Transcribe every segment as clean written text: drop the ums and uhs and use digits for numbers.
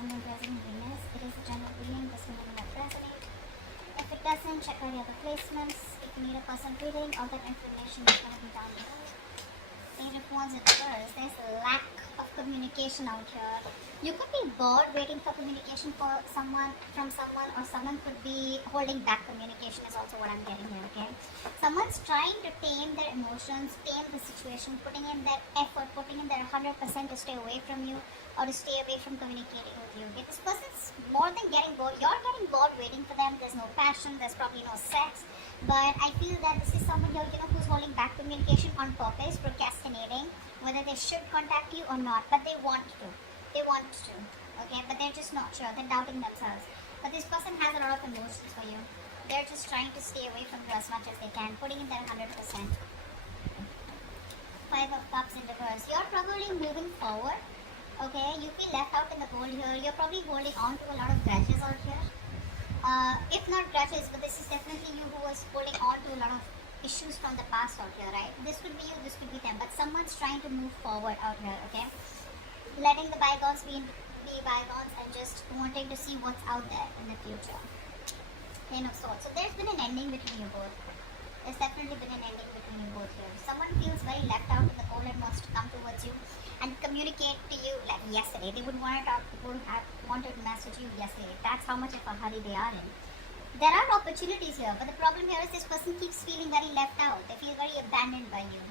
Sun, Moon, Rising, Venus. It is a general reading. This may not resonate. If it doesn't, check out the other placements. If you need a personal reading, all that information is going to be down below. Page of Wands in reverse. There's a lack of communication out here. You could be bored waiting for communication from someone, or someone could be holding back communication is also what I'm getting here, okay? Someone's trying to tame their emotions, tame the situation, putting in their effort, putting in their 100% to stay away from you or to stay away from communicating with you. Okay? This person's more than getting bored. You're getting bored waiting for them. There's no passion. There's probably no sex. But I feel that this is someone here, who's holding back communication on purpose, procrastinating, whether they should contact you or not, but they want to. They want to, okay? But they're just not sure. They're doubting themselves. But this person has a lot of emotions for you. They're just trying to stay away from you as much as they can, putting in their 100%. Five of Cups in reverse. You're probably moving forward, okay? You feel left out in the cold here. You're probably holding on to a lot of grudges out here. If not grudges, but this is definitely you who was holding on to a lot of issues from the past out here, right? This could be you, this could be them, but someone's trying to move forward out here, okay? Letting the bygones be bygones and just wanting to see what's out there in the future. Ten of Swords. So there's been an ending between you both. There's definitely been an ending between you both here. Someone feels very left out in the cold and wants to come towards you and communicate to you like yesterday. They would want to talk, would have wanted to message you yesterday. That's how much of a hurry they are in. There are opportunities here, but the problem here is this person keeps feeling very left out. They feel very abandoned by you.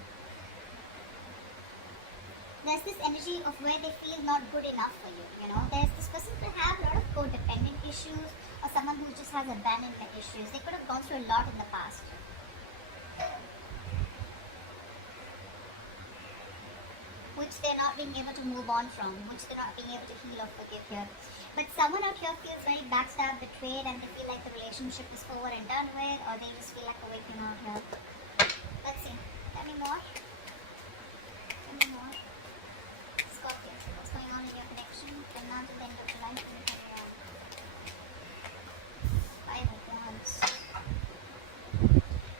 There's this energy of where they feel not good enough for you, There's this person could have a lot of codependent issues or someone who just has abandonment issues. They could have gone through a lot in the past. Which they're not being able to move on from, which they're not being able to heal or forgive here. But someone out here feels very backstabbed, betrayed, and they feel like the relationship is over and done with, or they just feel like a victim out here. Let's see. Tell me more. Tell me more. Scorpio, what's going on in your connection? From now to the end of your life, and turn around. Five of Wands.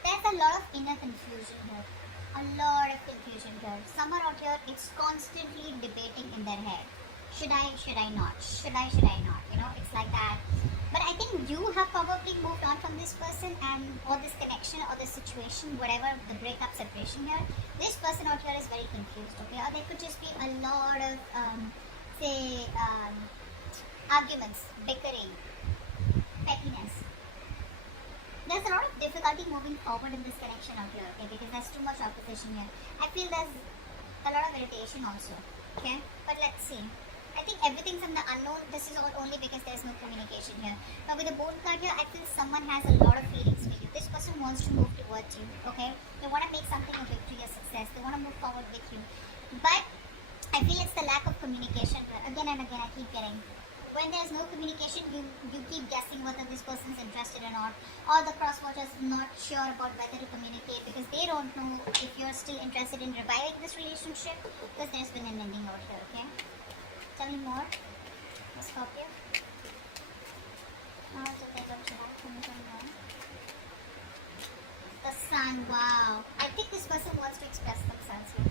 There's a lot of inner confusion here. A lot of confusion here. Someone out here is constantly debating in their head. Should I not? Should I not? It's like that. But I think you have probably moved on from this person or this connection or this situation, whatever the breakup, separation here. This person out here is very confused, okay? Or there could just be a lot of, arguments, bickering, pettiness. There's a lot of difficulty moving forward in this connection out here, okay? Because there's too much opposition here. I feel there's a lot of irritation also, okay? But let's see. I think everything's in the unknown. This is all only because there's no communication here. Now with the Bone card here, I feel someone has a lot of feelings for you. This person wants to move towards you, okay? They want to make something a victory, a success. They want to move forward with you. But I feel it's the lack of communication here. Again and again, I keep getting. When there's no communication, you keep guessing whether this person's interested or not. Or the crosswatchers not sure about whether to communicate because they don't know if you're still interested in reviving this relationship because there's been an ending out here, okay? Tell me more. Scorpio. Now to the end of July, the Sun, wow. I think this person wants to express themselves here.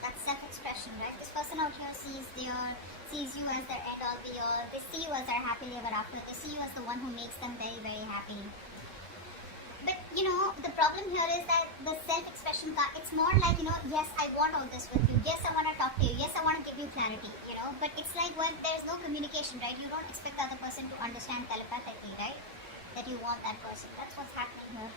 That's self-expression, right? This person out here sees you as their end all be all. They see you as their happily ever after. They see you as the one who makes them very, very happy. But the problem here is that the self-expression card, it's more like, yes, I want all this with you. Yes, I want to talk to you. Yes, I want to give you clarity, But it's like when there's no communication, right? You don't expect the other person to understand telepathically, right? That you want that person. That's what's happening here.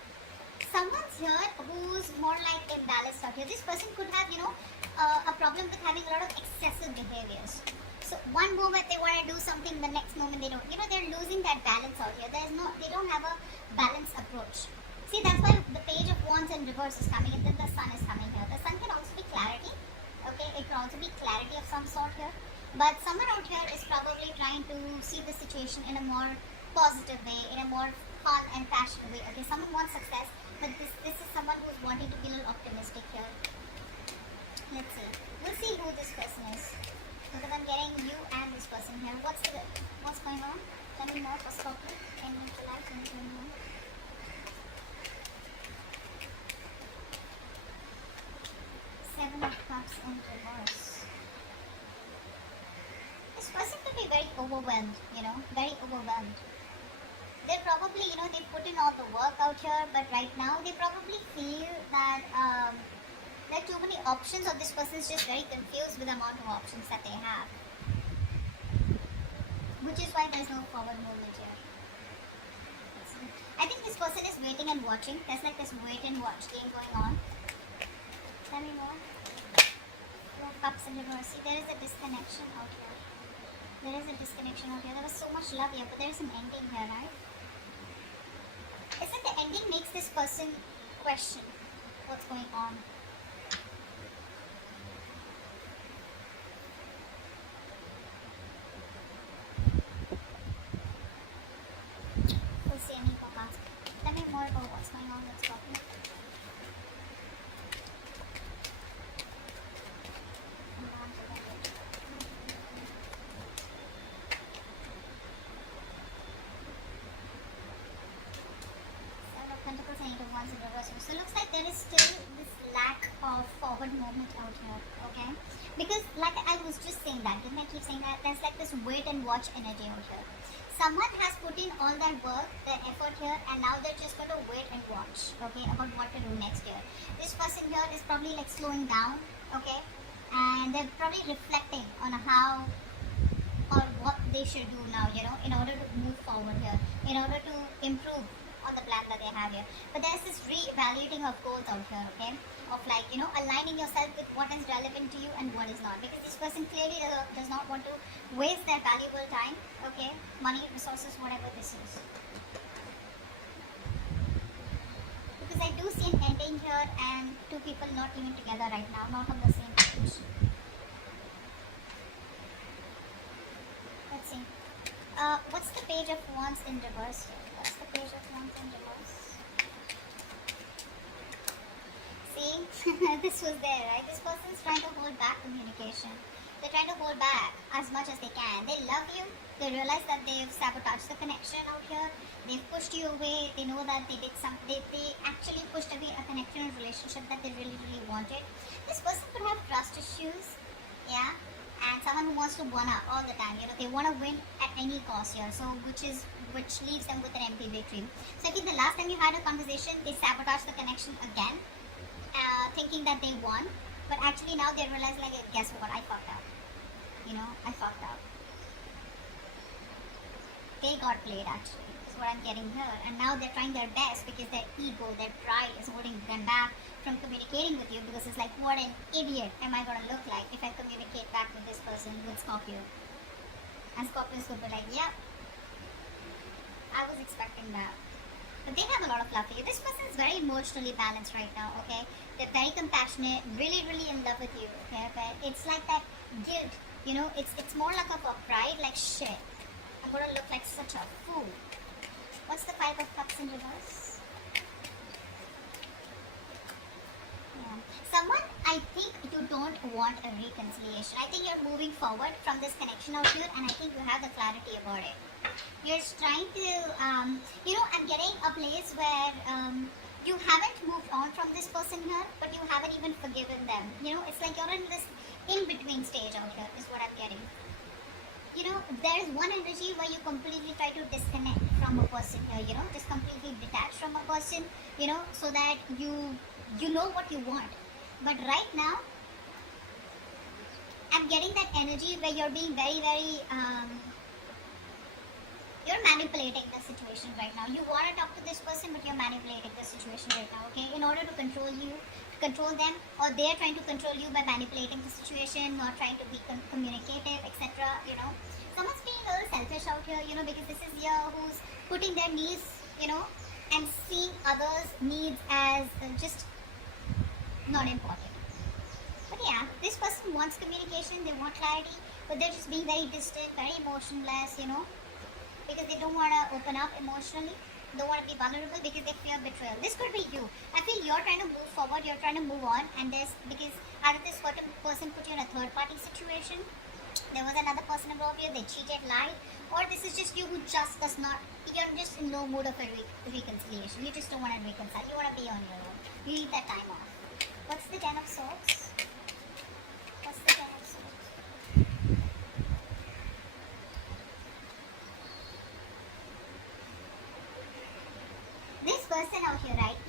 Someone's here who's more like imbalanced out here. This person could have, a problem with having a lot of excessive behaviors. So one moment they want to do something, the next moment they don't. They're losing that balance out here. They don't have a balanced approach. See, that's why the Page of Wands in reverse is coming, and then the Sun is coming here. The Sun can also be clarity. Okay, it can also be clarity of some sort here. But someone out here is probably trying to see the situation in a more positive way, in a more fun and passionate way. Okay, someone wants success, but this is someone who's wanting to be a little optimistic here. Let's see. We'll see who this person is. Because I'm getting you and this person here. What's going on? Tell me more for Scorpio. End of July 2021. Seven of Cups in reverse. this person could be very overwhelmed, very overwhelmed. They're probably, they put in all the work out here, but right now they probably feel that there are too many options, or this person is just very confused with the amount of options that they have. Which is why there's no forward movement here. I think this person is waiting and watching. There's like this wait and watch game going on. Tell me more. Cups in reverse. See, there is a disconnection out here. There is a disconnection out here. There was so much love here, but there is an ending here, right? It's like the ending makes this person question what's going on. We'll see any papa. Tell me more about what's going on with Scorpio. Pentacles and Eight of Wands in reverse. So it looks like there is still this lack of forward movement out here, okay? Because like I was just saying that, didn't I keep saying that? There's like this wait and watch energy out here. Someone has put in all their work, their effort here, and now they're just going to wait and watch, okay, about what to do next year. This person here is probably like slowing down, okay? And they're probably reflecting on how or what they should do now, in order to move forward here, in order to improve on the plan that they have here. But there's this re-evaluating of goals out here, okay? Of like, aligning yourself with what is relevant to you and what is not. Because this person clearly does not want to waste their valuable time, okay? Money, resources, whatever this is. Because I do see an ending here and two people not even together right now, not on the same page. Let's see. What's the Page of Wands in reverse here? What's the Page of Wands in reverse? See, this was there, right? This person is trying to hold back communication. They're trying to hold back as much as they can. They love you. They realize that they've sabotaged the connection out here. They've pushed you away. They know that they did they actually pushed away a connection and relationship that they really, really wanted. This person could have trust issues, yeah? And someone who wants to one up all the time, they want to win at any cost here, so which leaves them with an empty victory. So I think the last time you had a conversation, they sabotaged the connection again, thinking that they won, but actually now they realize, like, guess what, I fucked up. I fucked up. They got played, actually. That's what I'm getting here. And now they're trying their best because their ego, their pride is holding them back from communicating with you, because it's like, what an idiot am I going to look like if I communicate back with this person, with Scorpio. And Scorpios could be like, yeah, I was expecting that. But they have a lot of love for you. This person is very emotionally balanced right now, okay? They're very compassionate, really, really in love with you, okay? But it's like that guilt, it's more like a pride, like, shit, I'm going to look like such a fool. What's the Five of Cups in reverse? Yeah. Someone, I think you don't want a reconciliation. I think you're moving forward from this connection out here, and I think you have the clarity about it. You're trying to, I'm getting a place where you haven't moved on from this person here, but you haven't even forgiven them. It's like you're in this in-between stage out here, is what I'm getting. There's one energy where you completely try to disconnect from a person here, just completely detach from a person, so that you know what you want. But right now, I'm getting that energy where you're being very, very, you're manipulating the situation right now. You want to talk to this person, but you're manipulating the situation right now, okay? In order to control them, or they're trying to control you by manipulating the situation, or trying to be communicative, etc. Someone's being a little selfish out here, because this is here who's putting their needs, and seeing others' needs as just not important. But yeah, this person wants communication, they want clarity, but they're just being very distant, very emotionless, because they don't want to open up emotionally, don't want to be vulnerable because they fear betrayal. This could be you. I feel you're trying to move forward, you're trying to move on, and because either this certain person put you in a third party situation, there was another person involved here, they cheated, lied, or this is just you who just does not, you're just in no mood of a reconciliation. You just don't want to reconcile, you want to be on your own. You need that time off. What's the Ten of Swords? What's the Ten of Swords?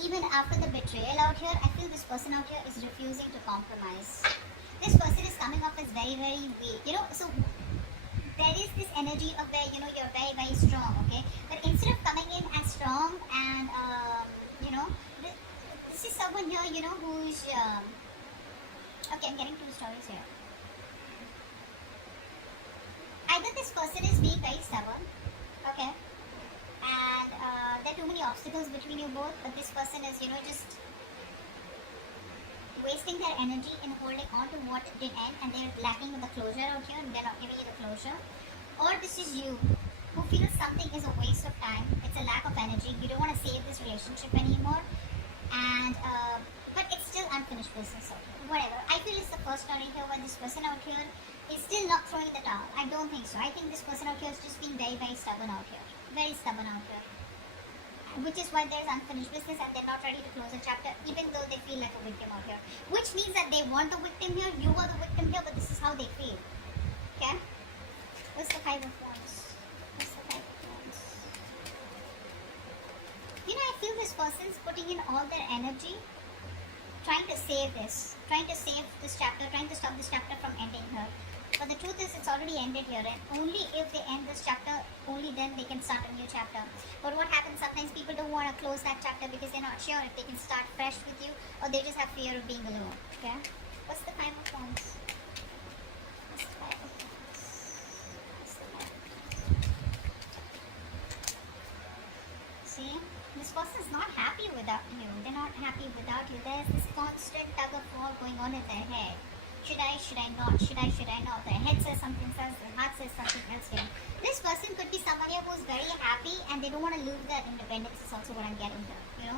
Even after the betrayal out here, I feel this person out here is refusing to compromise. This person is coming off as very, very weak. So there is this energy of where, you're very, very strong, okay? But instead of coming in as strong and, you know, this is someone here, who's, okay, I'm getting two stories here. Either this person is being very stubborn, okay? And there are too many obstacles between you both, but this person is, just wasting their energy in holding on to what did end, and they're lacking with the closure out here, and they're not giving you the closure. Or this is you, who feels something is a waste of time, it's a lack of energy, you don't want to save this relationship anymore, and but it's still unfinished business out here. Whatever. I feel it's the first story here where this person out here is still not throwing the towel. I don't think so. I think this person out here is just being very, very stubborn out here. Very stubborn out here. Which is why there's unfinished business and they're not ready to close a chapter, even though they feel like a victim out here. Which means that they want the victim here, you are the victim here, but this is how they feel. Okay? What's the Five of Wands? What's the Five of Wands? I feel this person's putting in all their energy, trying to save this chapter, trying to stop this chapter from ending here. But the truth is, it's already ended here, and only if they end this chapter, only then they can start a new chapter. But what happens, sometimes people don't want to close that chapter because they're not sure if they can start fresh with you, or they just have fear of being alone. Okay? What's the Five of Wands? What's the Five of Wands? What's the Five of Wands? See? This person's not happy without you. They're not happy without you. There's this constant tug of war going on in their head. Should I not? Should I not? Their head says something, their heart says something else here. This person could be someone here who's very happy and they don't want to lose their independence is also what I'm getting here,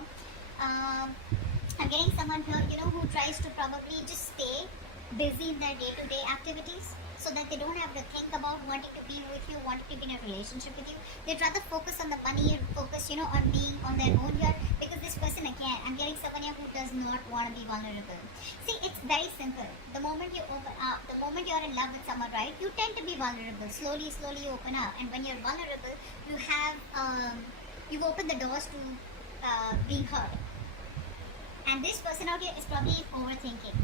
I'm getting someone here, who tries to probably just stay busy in their day-to-day activities so that they don't have to think about wanting to be with you, wanting to be in a relationship with you. They'd rather focus on the money, focus, on being on their own here, because this person, again, I'm getting someone here who does not want to be vulnerable. See, it's very simple. The moment you open up, the moment you're in love with someone, right, you tend to be vulnerable. Slowly you open up. And when you're vulnerable, you have, you've opened the doors to being hurt. And this person out here is probably overthinking.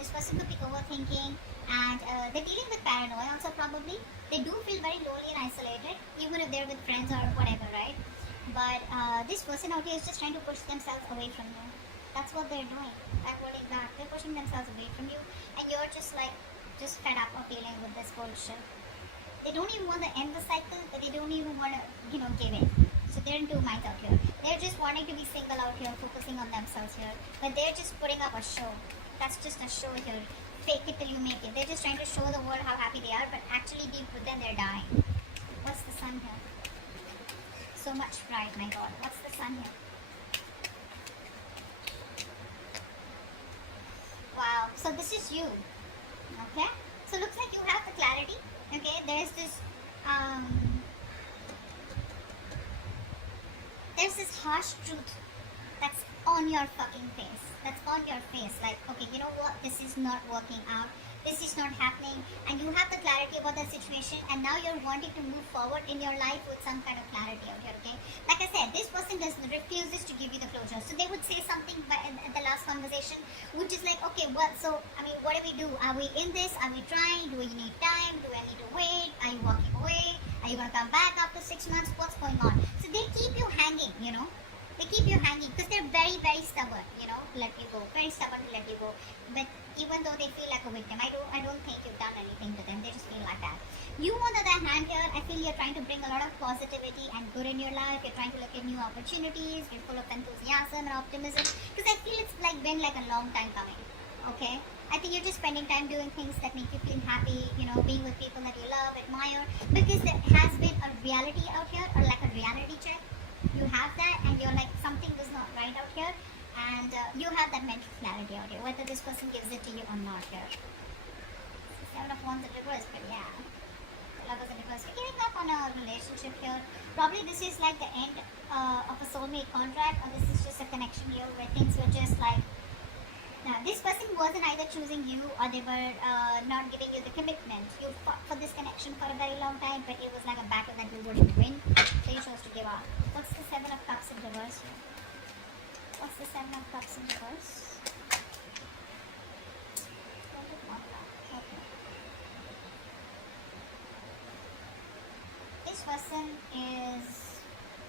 This person could be overthinking, and they're dealing with paranoia also probably. They do feel very lonely and isolated, even if they're with friends or whatever, right? But this person out here is just trying to push themselves away from you. That's what they're doing. I'm holding back. They're pushing themselves away from you, and you're just fed up of dealing with this bullshit. They don't even want to end the cycle, but they don't even want to, give in. So they're in two minds out here. They're just wanting to be single out here, focusing on themselves here, but they're just putting up a show. That's just a show here. Fake it till you make it. They're just trying to show the world how happy they are, but actually deep within they're dying. What's the Sun here? So much pride, my God. What's the Sun here? Wow. So this is you. Okay? So looks like you have the clarity. Okay? There's this harsh truth that's on your fucking face. That's on your face. Like, okay, you know what? This is not working out. This is not happening. And you have the clarity about the situation, and now you're wanting to move forward in your life with some kind of clarity out here, okay? Like I said, this person refuses to give you the closure. So they would say something at the last conversation, which is like, okay, what? So, what do we do? Are we in this? Are we trying? Do we need time? Do I need to wait? Are you walking away? Are you going to come back after 6 months? What's going on? So they keep you hanging, They keep you hanging because they're very, very stubborn, to let you go. Very stubborn to let you go. But even though they feel like a victim, I don't think you've done anything to them. They just feel like that. You, on the other hand here, I feel you're trying to bring a lot of positivity and good in your life. You're trying to look at new opportunities. You're full of enthusiasm and optimism. Because I feel it's been like a long time coming. Okay? I think you're just spending time doing things that make you feel happy, being with people that you love, admire. Because there has been a reality out here, or like a reality check. You have that, and you're like, something was not right out here, and you have that mental clarity out here, whether this person gives it to you or not here. Seven of Wands in reverse, but yeah. The Lovers in reverse. You're giving up on a relationship here. Probably this is like the end of a soulmate contract, or this is just a connection here where things were just like, this person wasn't either choosing you, or they were not giving you the commitment. You fought for this connection for a very long time, but it was like a battle that you wouldn't win, so you chose to give up. What's the Seven of Cups in reverse here? What's the Seven of Cups in reverse? Okay. This person is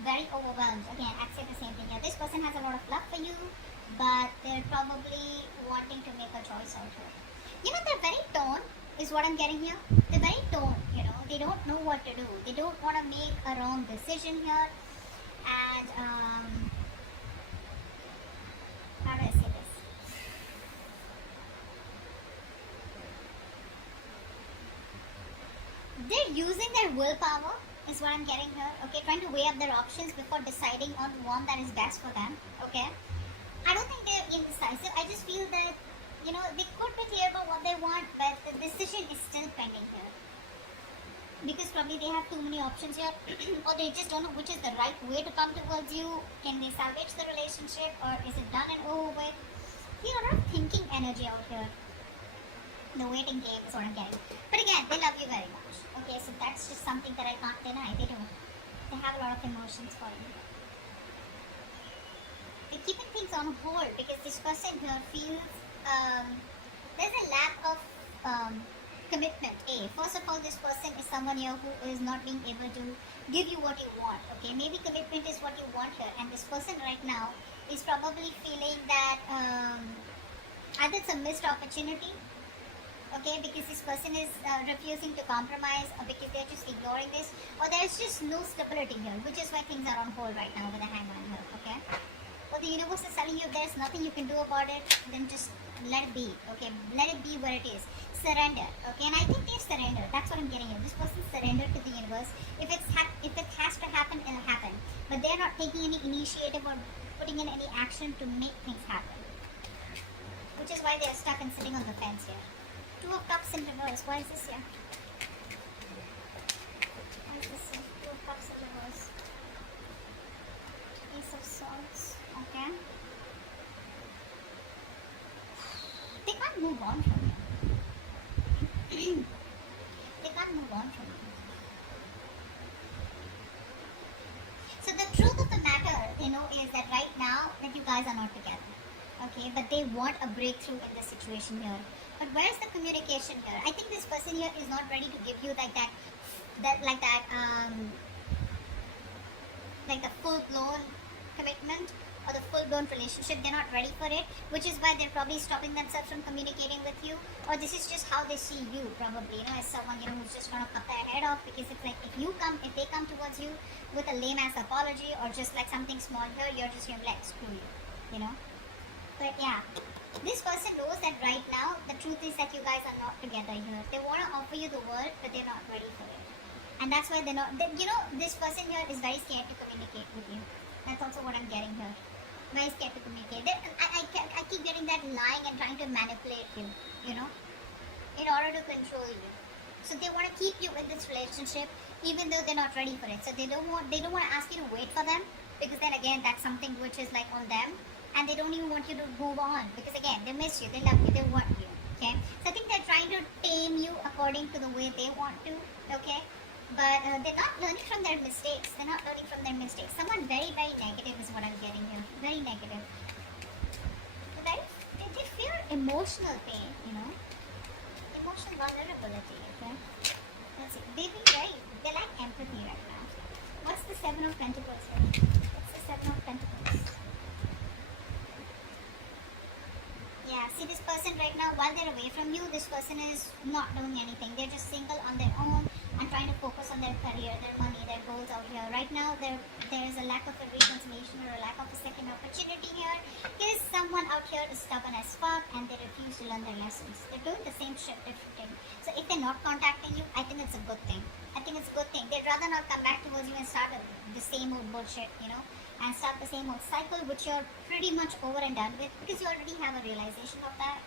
very overwhelmed. Again, I'd say the same thing here. This person has a lot of love for you, but they're probably wanting to make a choice out here. You know, they're very torn, is what I'm getting here. They're very torn, you know. They don't know what to do. They don't want to make a wrong decision here. And, how do I say this? They're using their willpower, is what I'm getting here. Okay, trying to weigh up their options before deciding on one that is best for them. Okay, I don't think they're indecisive. I just feel that, you know, they could be clear about what they want, but the decision is still pending here. Because probably they have too many options here, or they just don't know which is the right way to come towards you. Can they salvage the relationship, or is it done and over with? You know, a lot of thinking energy out here. The waiting game is what I'm getting. But again, they love you very much. Okay, so that's just something that I can't deny. They do. They have a lot of emotions for you. They're keeping things on hold because this person here feels there's a lack of commitment. First of all, this person is someone here who is not being able to give you what you want. Okay, maybe commitment is what you want here, and this person right now is probably feeling that either it's a missed opportunity. Okay, because this person is refusing to compromise, or because they're just ignoring this, or there's just no stability here, which is why things are on hold right now with the hangman here. Okay, well, the universe is telling you if there's nothing you can do about it, then just let it be. Okay, let it be where it is. Surrender. Okay, and I think they've surrendered. That's what I'm getting here. This person surrendered to the universe. If it has to happen, it'll happen. But they're not taking any initiative or putting in any action to make things happen, which is why they're stuck and sitting on the fence here. Two of Cups in reverse. Why is this here? Why is this here? Two of Cups in reverse. Ace of Swords. Okay. They can't move on from you. They can't move on from you. So the truth of the matter, you know, is that right now that you guys are not together. Okay, but they want a breakthrough in the situation here. But where's the communication here? I think this person here is not ready to give you like the full-blown commitment or the full-blown relationship. They're not ready for it, which is why they're probably stopping themselves from communicating with you. Or this is just how they see you, probably, you know, as someone, you know, who's just gonna cut their head off. Because it's like if they come towards you with a lame-ass apology or just like something small here, you're just gonna be like, screw you know. But yeah, this person knows that right now the truth is that you guys are not together here. They want to offer you the world, but they're not ready for it. And that's why they're not, you know, this person here is very scared to communicate with you. That's also what I'm getting here. Very scared to communicate. I keep getting that lying and trying to manipulate you, you know, in order to control you. So they want to keep you in this relationship even though they're not ready for it. So they don't want to ask you to wait for them, because then again, that's something which is like on them. And they don't even want you to move on, because again, they miss you, they love you, they want you. Okay, so I think they're trying to tame you according to the way they want to. Okay, but they're not learning from their mistakes. They're not learning from their mistakes. Someone very, very negative is what I'm getting here. Very negative. They fear emotional pain, you know, emotional vulnerability. Okay, let's see. They like empathy right now. What's the Seven of Pentacles here? What's the Seven of Pentacles? Yeah, see, this person right now, while they're away from you, this person is not doing anything. They're just single on their own and trying to focus on their career, their money, their goals out here. Right now, there is a lack of a reconciliation or a lack of a second opportunity here. There is someone out here is stubborn as fuck and they refuse to learn their lessons. They're doing the same shit differently. So if they're not contacting you, I think it's a good thing. I think it's a good thing. They'd rather not come back towards you and start the same old bullshit, you know, and start the same old cycle, which you're pretty much over and done with, because you already have a realization of that.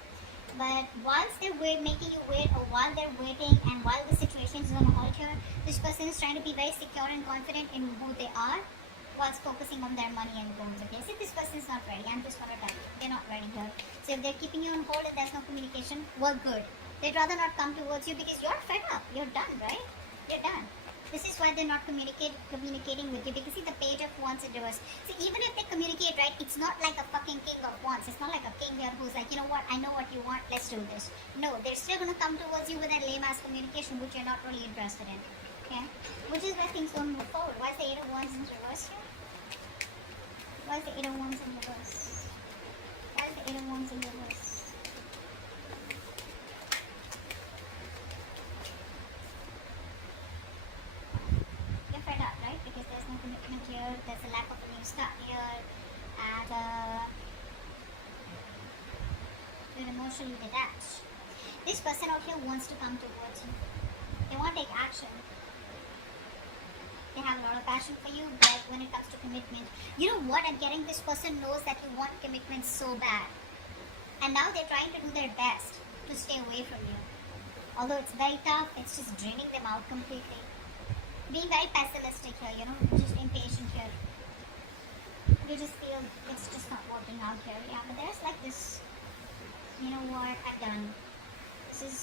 But whilst they're making you wait, or while they're waiting, and while the situation is on hold here, this person is trying to be very secure and confident in who they are, whilst focusing on their money and goals. Okay, so if this person is not ready, I'm just gonna tell you, they're not ready here. So if they're keeping you on hold and there's no communication, well, good. They'd rather not come towards you because you're fed up. You're done, right? You're done. This is why they're not communicating with you, because see the Page of Wands in reverse. See, even if they communicate, right, it's not like a fucking King of Wands. It's not like a king here who's like, you know what, I know what you want, let's do this. No, they're still gonna come towards you with that lame ass communication which you're not really interested in. Okay? Which is where things don't move forward. Why is the Eight of Wands in reverse here? Why is the Eight of Wands in reverse? Why is the Eight of Wands in reverse? You're fed up, right? Because there's no commitment here, there's a lack of a new start here, and you're emotionally detached. This person out here wants to come towards you. They want to take action. They have a lot of passion for you, but when it comes to commitment, you know what I'm getting? This person knows that you want commitment so bad. And now they're trying to do their best to stay away from you. Although it's very tough, it's just draining them out completely. Being very pessimistic here, you know, just impatient here. You just feel it's just not working out here. Yeah, but there's like this, you know what, I'm done. This is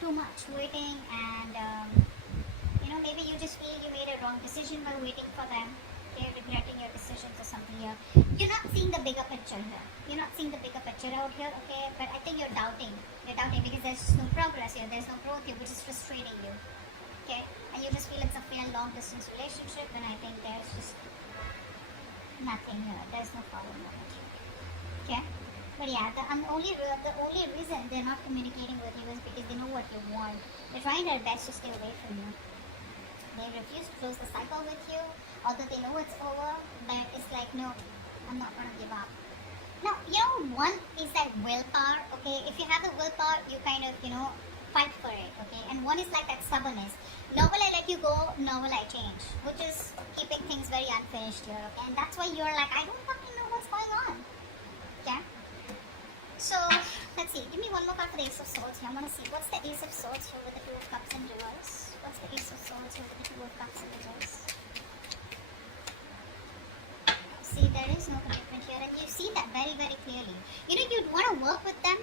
too much waiting, and you know, maybe you just feel you made a wrong decision while waiting for them. You're regretting your decisions or something here. You're not seeing the bigger picture here. You're not seeing the bigger picture out here, okay? But I think you're doubting. You're doubting because there's just no progress here. There's no growth here, which is frustrating you. Okay? And you just feel it's a fair long distance relationship, and I think there's just nothing here. There's no follow moment here. Okay? But yeah, the only reason they're not communicating with you is because they know what you want. They're trying their best to stay away from you. They refuse to close the cycle with you, although they know it's over, but it's like, no, I'm not going to give up. Now, you know, one is that willpower, okay? If you have the willpower, you kind of, you know, fight for it, okay? And one is like that stubbornness. Nor will I let you go, nor will I change, which is keeping things very unfinished here, okay? And that's why you're like, I don't fucking know what's going on, okay? So, let's see. Give me one more card for the Ace of Swords here. I want to see. What's the Ace of Swords here with the Two of Cups in reverse? What's the Ace of Swords here with the Two of Cups in reverse? See, there is no commitment here, and you see that very, very clearly. You know, you'd want to work with them.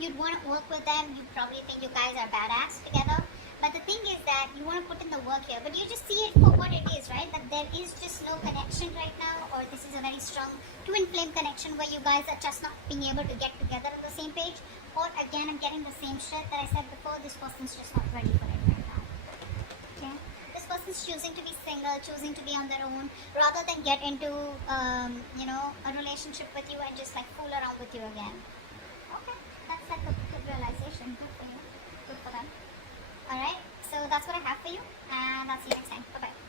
You'd want to work with them. You probably think you guys are badass together. But the thing is that you want to put in the work here, but you just see it for what it is, right? That there is just no connection right now, or this is a very strong twin flame connection where you guys are just not being able to get together on the same page. Or again, I'm getting the same shit that I said before. This person's just not ready for it right now. Okay? This person's choosing to be single, choosing to be on their own, rather than get into, you know, a relationship with you and just like fool around with you again. Okay, that's like a good realization. Good for you. Good for them. Alright, so that's what I have for you, and I'll see you next time. Bye bye.